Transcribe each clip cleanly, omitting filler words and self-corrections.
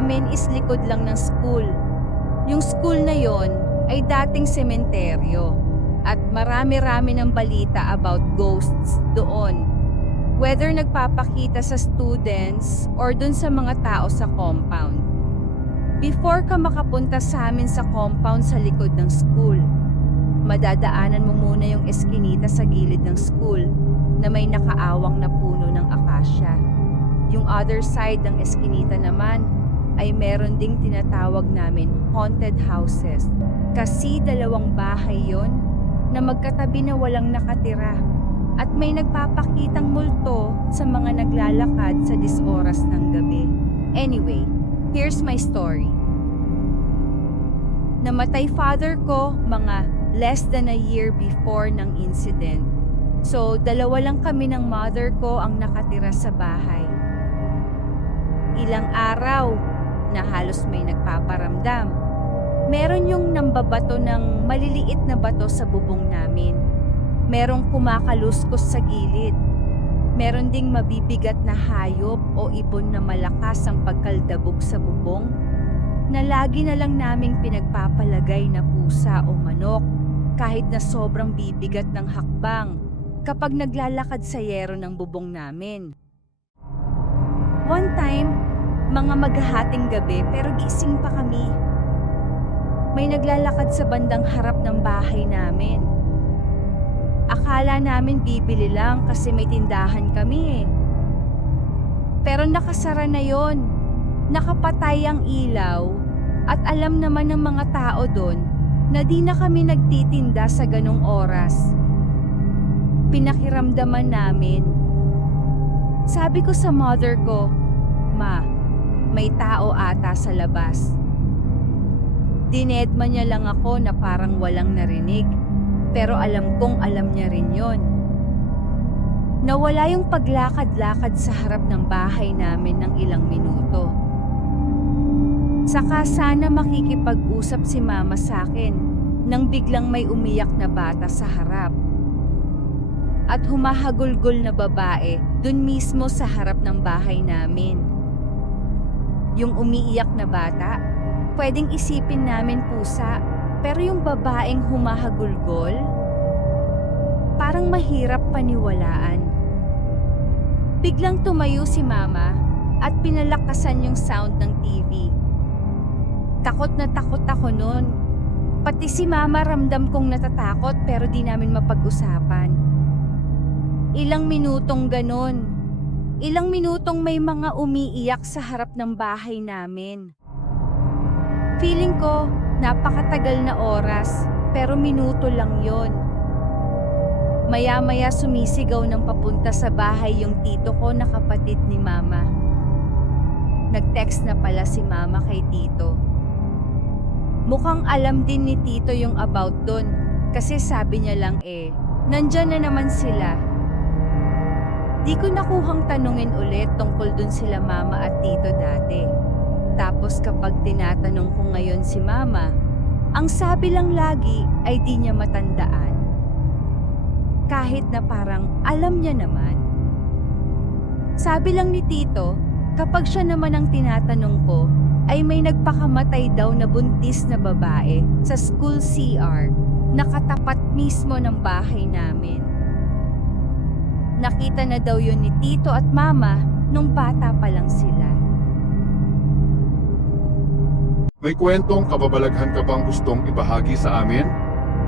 namin is likod lang ng school. Yung school na yon ay dating sementeryo at marami-rami ng balita about ghosts doon. Whether nagpapakita sa students or dun sa mga tao sa compound. Before ka makapunta sa amin sa compound sa likod ng school, madadaanan mo muna yung eskinita sa gilid ng school na may nakaawang na puno ng akasya. Yung other side ng eskinita naman ay meron ding tinatawag namin haunted houses. Kasi dalawang bahay yon na magkatabi na walang nakatira at may nagpapakitang multo sa mga naglalakad sa disoras ng gabi. Anyway, here's my story. Namatay father ko mga less than a year before ng incident. So, dalawa lang kami ng mother ko ang nakatira sa bahay. Ilang araw na halos may nagpaparamdam. Meron yung nambabato ng maliliit na bato sa bubong namin. Merong kumakaluskos sa gilid. Meron ding mabibigat na hayop o ibon na malakas ang pagkaldabog sa bubong na lagi na lang naming pinagpapalagay na pusa o manok kahit na sobrang bibigat ng hakbang kapag naglalakad sa yero ng bubong namin. One time, mga maghahating gabi pero gising pa kami. May naglalakad sa bandang harap ng bahay namin. Akala namin bibili lang kasi may tindahan kami eh. Pero nakasara na yon. Nakapatay ang ilaw at alam naman ng mga tao doon na di na kami nagtitinda sa ganong oras. Pinakiramdaman namin. Sabi ko sa mother ko, "Ma, may tao ata sa labas." Dinedma niya lang ako na parang walang narinig. Pero alam kong alam niya rin yon. Nawala yung paglakad-lakad sa harap ng bahay namin ng ilang minuto. Saka sana makikipag-usap si mama sa akin nang biglang may umiyak na bata sa harap. At humahagulgol na babae dun mismo sa harap ng bahay namin. Yung umiiyak na bata, pwedeng isipin namin pusa. Pero yung babaeng humahagulgol, parang mahirap paniwalaan. Biglang tumayo si mama at pinalakasan yung sound ng TV. Takot na takot ako nun. Pati si mama ramdam kong natatakot pero di namin mapag-usapan. Ilang minutong ganon. Ilang minutong may mga umiiyak sa harap ng bahay namin. Feeling ko, napakatagal na oras, pero minuto lang yon. Maya-maya sumisigaw ng papunta sa bahay yung tito ko na kapatid ni mama. Nag-text na pala si mama kay tito. Mukhang alam din ni tito yung about dun, kasi sabi niya lang nandyan na naman sila. Di ko nakuhang tanungin ulit tungkol dun sila mama at tito dati. Tapos kapag tinatanong ko ngayon si mama, ang sabi lang lagi ay di niya matandaan. Kahit na parang alam niya naman. Sabi lang ni tito, kapag siya naman ang tinatanong ko, ay may nagpakamatay daw na buntis na babae sa school CR na katapat mismo ng bahay namin. Nakita na daw yun ni tito at mama nung bata pa lang sila. May kwentong kababalaghan ka bang gustong ibahagi sa amin?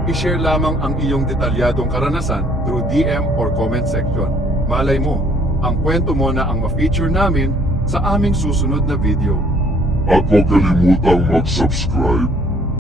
I-share lamang ang iyong detalyadong karanasan through DM or comment section. Malay mo, ang kwento mo na ang ma-feature namin sa aming susunod na video. At huwag kalimutang mag-subscribe